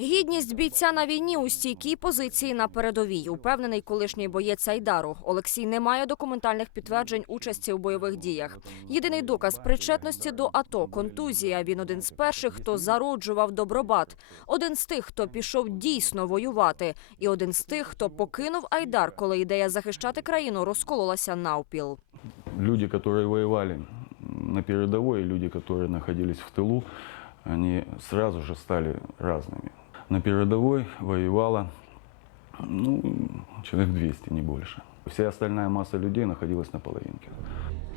Гідність бійця на війні у стійкій позиції на передовій. Упевнений колишній боєць Айдару. Олексій не має документальних підтверджень участі у бойових діях. Єдиний доказ причетності до АТО – контузія. Він один з перших, хто зароджував добробат. Один з тих, хто пішов дійсно воювати. І один з тих, хто покинув Айдар, коли ідея захищати країну розкололася навпіл. Люди, которые воевали на передовой, и люди, которые находились в тылу, они сразу же стали разными. На передовой воевало ну, человек 200, не больше. Вся остальная масса людей находилась на половинке.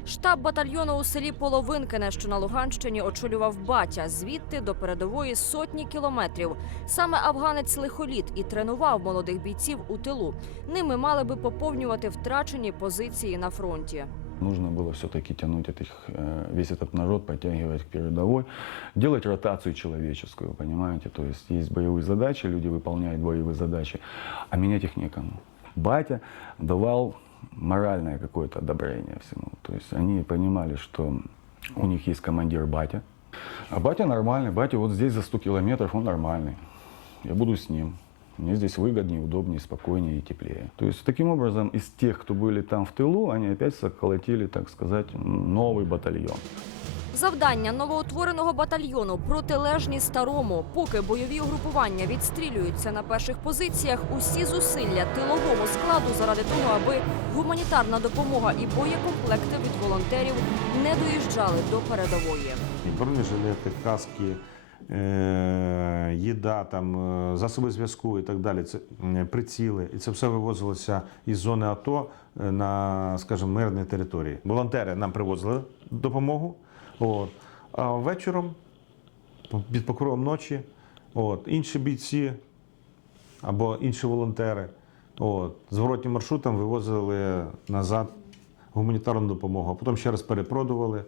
Штаб батальйону у селі Половинкине, що на Луганщині, очолював батя. Звідти до передової сотні кілометрів. Саме афганець лихоліт і тренував молодих бійців у тилу. Ними мали би поповнювати втрачені позиції на фронті. Нужно было все-таки тянуть этих, э, весь этот народ, подтягивать к передовой, делать ротацию человеческую, понимаете? То есть есть боевые задачи, люди выполняют боевые задачи, а менять их некому. Батя давал моральное какое-то одобрение всему. То есть они понимали, что у них есть командир батя, а батя нормальный, батя вот здесь за 100 километров, он нормальный. Я буду с ним. Мне здесь выгоднее, удобнее, спокойнее и теплее. То есть таким образом из тех, кто были там в тылу, они опять заколотили, так сказать, новый батальон. Завдання новоутвореного батальйону протилежні старому. Поки бойові угрупування відстрілюються на перших позиціях, усі зусилля тилового складу заради того, аби гуманітарна допомога і боєкомплекти від волонтерів не доїжджали до передової. І бронежилети, каски, е, їда, там, е, засоби зв'язку і так далі, це приціли. І це все вивозилося із зони АТО е, на, скажімо, мирні території. Волонтери нам привозили допомогу. От. А вечором, під покровом ночі, от, інші бійці або інші волонтери от, зворотнім маршрутом вивозили назад гуманітарну допомогу, а потім ще раз перепродували.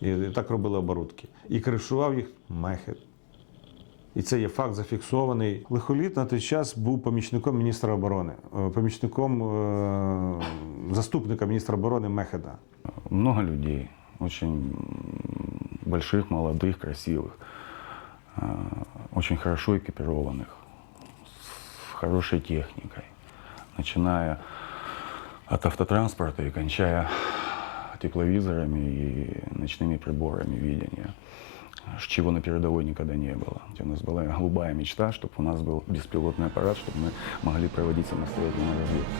І так робили оборудки. І кришував їх мехет І це є факт зафіксований. Лихоліт на той час був помічником міністра оборони, е, помічником е, заступника міністра оборони Мехеда. Много людей, очень м, больших, молодых, красивых, э, очень хорошо экипированных, с хорошей техникой, начиная от автотранспорта и кончая тепловизорами и ночными приборами видения, с чего на передовой никогда не было. У нас была голубая мечта, чтобы у нас был беспилотный аппарат, чтобы мы могли проводить самостоятельную разведку.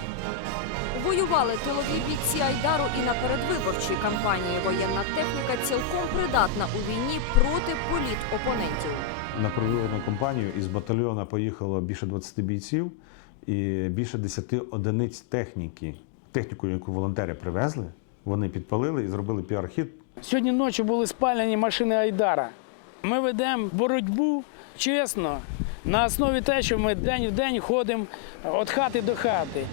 Воювали тилові бійці Айдару і на передвиборчій кампанії. Воєнна техніка цілком придатна у війні проти політ опонентів. На проведену кампанію із батальйона поїхало більше 20 бійців і більше 10 одиниць техніки. Техніку, яку волонтери привезли, вони підпалили і зробили піар-хід Сьогодні ночі були спалені машини Айдара. Ми ведемо боротьбу чесно, на основі те, що ми день в день ходимо від хати до хати.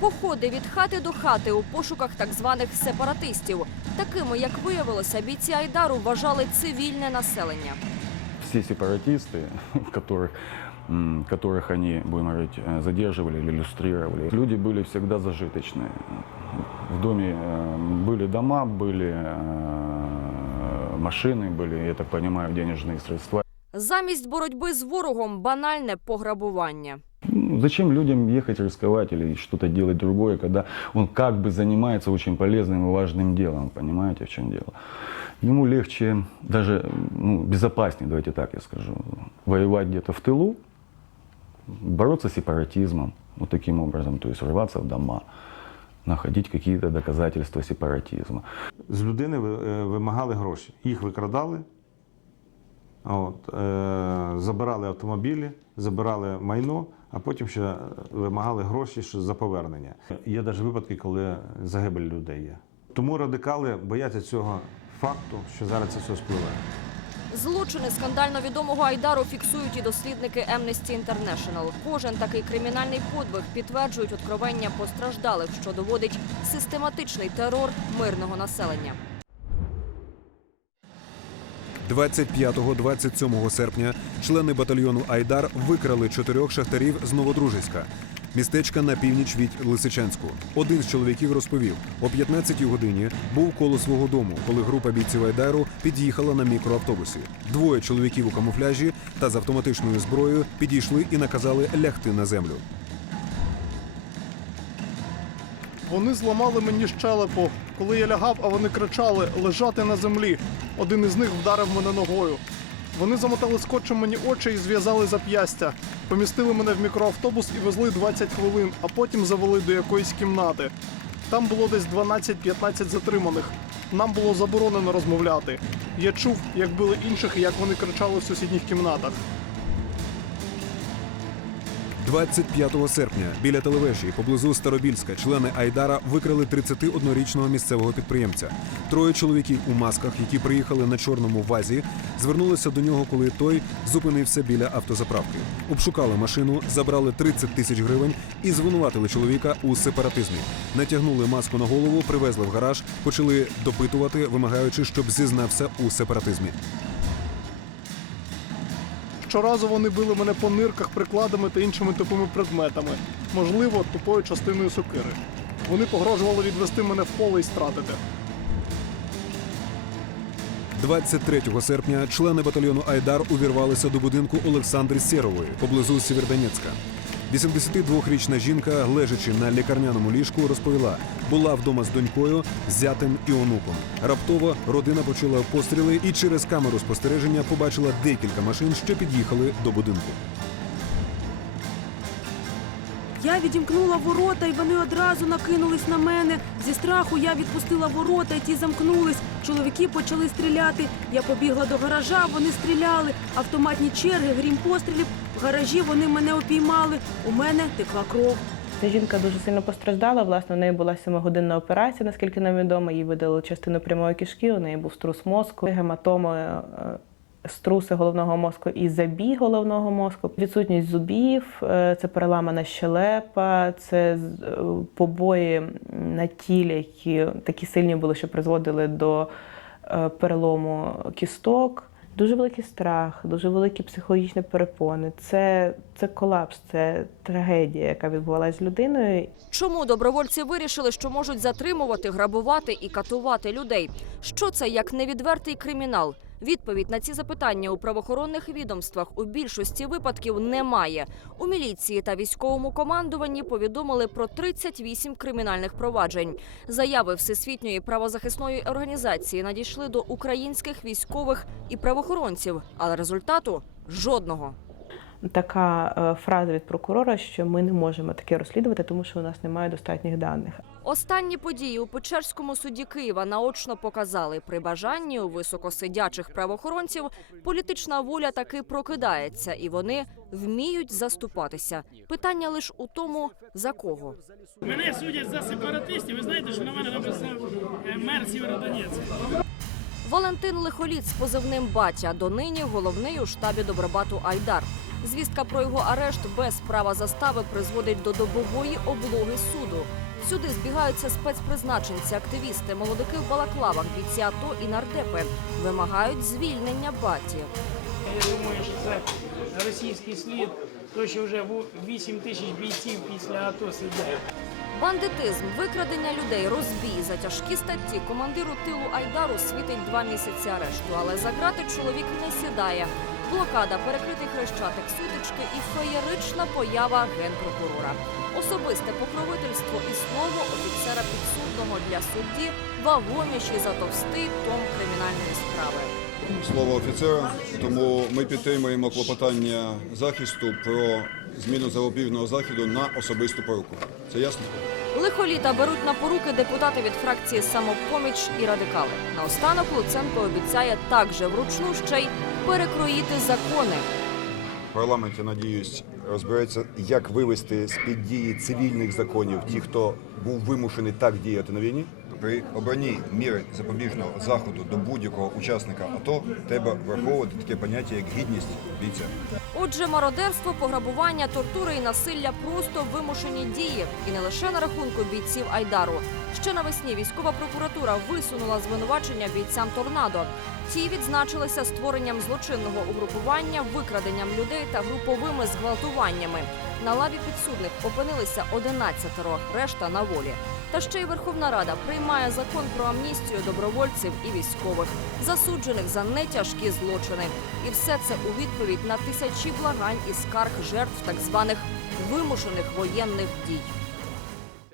Походи від хати до хати у пошуках так званих сепаратистів. Такими, як виявилося, бійці Айдару вважали цивільне населення. все сепаратисты, которых, м, которых они, будем говорить, э, задерживали или иллюстрировали, люди были всегда зажиточные. В доме э, были дома, были э, машины, были, я так понимаю, денежные средства. Замість боротьби з ворогом банальне пограбування. Ну, Зачем людям ехать рисковать или что-то делать другое, когда он как бы занимается очень полезным и важным делом, понимаете, в чем дело? Ему легче, даже ну, безопаснее, давайте так я скажу, воевать где-то в тылу, бороться с сепаратизмом, вот таким образом, то есть врываться в дома, находить какие-то доказательства сепаратизма. З людини е, вимагали гроші. Їх викрадали, от, е, забирали автомобілі, забирали майно, а потім ще вимагали гроші за повернення. Є навіть випадки, коли загибель людей є. Тому радикали бояться цього факту, що зараз це все спливає. Злочини скандально відомого Айдару фіксують і дослідники Amnesty International. Кожен такий кримінальний подвиг підтверджують откровення постраждалих, що доводить систематичний терор мирного населення. 25-27 серпня члени батальйону Айдар викрали чотирьох шахтарів з Новодружицька. Містечка на північ від Лисичанську. Один з чоловіків розповів, о 15-й годині був коло свого дому, коли група бійців Айдару під'їхала на мікроавтобусі. Двоє чоловіків у камуфляжі та з автоматичною зброєю підійшли і наказали лягти на землю. Вони зламали мені щелепу. Коли я лягав, а вони кричали лежати на землі. Один із них вдарив мене ногою. Вони замотали скотчем мені очі і зв'язали зап'ястя. Помістили мене в мікроавтобус і везли 20 хвилин, а потім завели до якоїсь кімнати. Там було десь 12-15 затриманих. Нам було заборонено розмовляти. Я чув, як били інших і як вони кричали в сусідніх кімнатах. 25 серпня біля телевежі поблизу Старобільська члени Айдара викрили 31-річного місцевого підприємця. Троє чоловіків у масках, які приїхали на чорному вазі, звернулися до нього, коли той зупинився біля автозаправки. Обшукали машину, забрали 30 тисяч гривень і звинуватили чоловіка у сепаратизмі. Натягнули маску на голову, привезли в гараж, почали допитувати, вимагаючи, щоб зізнався у сепаратизмі. Щоразу вони били мене по нирках прикладами та іншими тупими предметами, можливо, тупою частиною сокири. Вони погрожували відвести мене в поле і стратити. 23 серпня члени батальйону Айдар увірвалися до будинку Олександри Сєрової поблизу Сєвєродонецька. 82-річна жінка, лежачи на лікарняному ліжку, розповіла, була вдома з донькою, зятем і онуком. Раптово родина почула постріли і через камеру спостереження побачила декілька машин, що під'їхали до будинку. Я відімкнула ворота, і вони одразу накинулись на мене. Зі страху я відпустила ворота, і ті замкнулись. Чоловіки почали стріляти. Я побігла до гаража, вони стріляли. Автоматні черги, грім пострілів. В гаражі вони мене опіймали. У мене текла кров. Ця жінка дуже сильно постраждала. Власне, у неї була сімогодинна операція, наскільки нам відомо. Їй видали частину прямої кишки, у неї був струс мозку, гематоми, е, струси головного мозку і забій головного мозку, відсутність зубів, е, це переламана щелепа, це е, побої на тілі, які такі сильні були, що призводили до е, перелому кісток. Дуже великий страх, дуже великі психологічні перепони. Це, це колапс, це трагедія, яка відбувалася з людиною. Чому добровольці вирішили, що можуть затримувати, грабувати і катувати людей? Що це як невідвертий кримінал? Відповідь на ці запитання у правоохоронних відомствах у більшості випадків немає. У міліції та військовому командуванні повідомили про 38 кримінальних проваджень. Заяви Всесвітньої правозахисної організації надійшли до українських військових і правоохоронців, але результату жодного. Така е, фраза від прокурора, що ми не можемо таке розслідувати, тому що у нас немає достатніх даних. Останні події у Печерському суді Києва наочно показали, при бажанні у високосидячих правоохоронців політична воля таки прокидається, і вони вміють заступатися. Питання лише у тому, за кого. Мене судять за сепаратистів. Ви знаєте, що на мене написав е, мер Сєвєродонецька. Валентин Лихоліт з позивним Батя донині головний у штабі Добробату Айдар. Звістка про його арешт без права застави призводить до добової облоги суду. Сюди збігаються спецпризначенці, активісти, молодики в балаклавах, бійці АТО і нардепи. Вимагають звільнення баті. Я думаю, що це російський слід, то що вже 8 тисяч бійців після АТО сидять. Бандитизм, викрадення людей, розбій за тяжкі статті командиру тилу Айдару світить два місяці арешту, але за грати чоловік не сідає. Блокада, перекритий хрещатик, сутички і феєрична поява генпрокурора. Особисте покровительство слово офіцера підсудного для судді вагоміші за товстий том кримінальної справи. слово офіцера, тому ми підтримуємо клопотання захисту про зміну запобіжного заходу на особисту поруку. Це ясно? Лихоліта беруть на поруки депутати від фракції самопоміч і радикали. Наостанок Луценко обіцяє також вручну ще й перекроїти закони. В парламенті, надіюсь, розбереться, як вивести з-під дії цивільних законів ті, хто був вимушений так діяти на війні, при обранні міри запобіжного заходу до будь-якого учасника АТО треба враховувати таке поняття як гідність бійця. Отже, мародерство, пограбування, тортури і насилля просто вимушені дії, і не лише на рахунку бійців Айдару. Ще навесні військова прокуратура висунула звинувачення бійцям торнадо. Ті відзначилися створенням злочинного угрупування, викраденням людей та груповими зґвалтуваннями. На лаві підсудних опинилися 11-ро, решта на волі. Та ще й Верховна Рада приймає закон про амністію добровольців і військових, засуджених за нетяжкі злочини. І все це у відповідь на тисячі благань і скарг жертв так званих вимушених воєнних дій.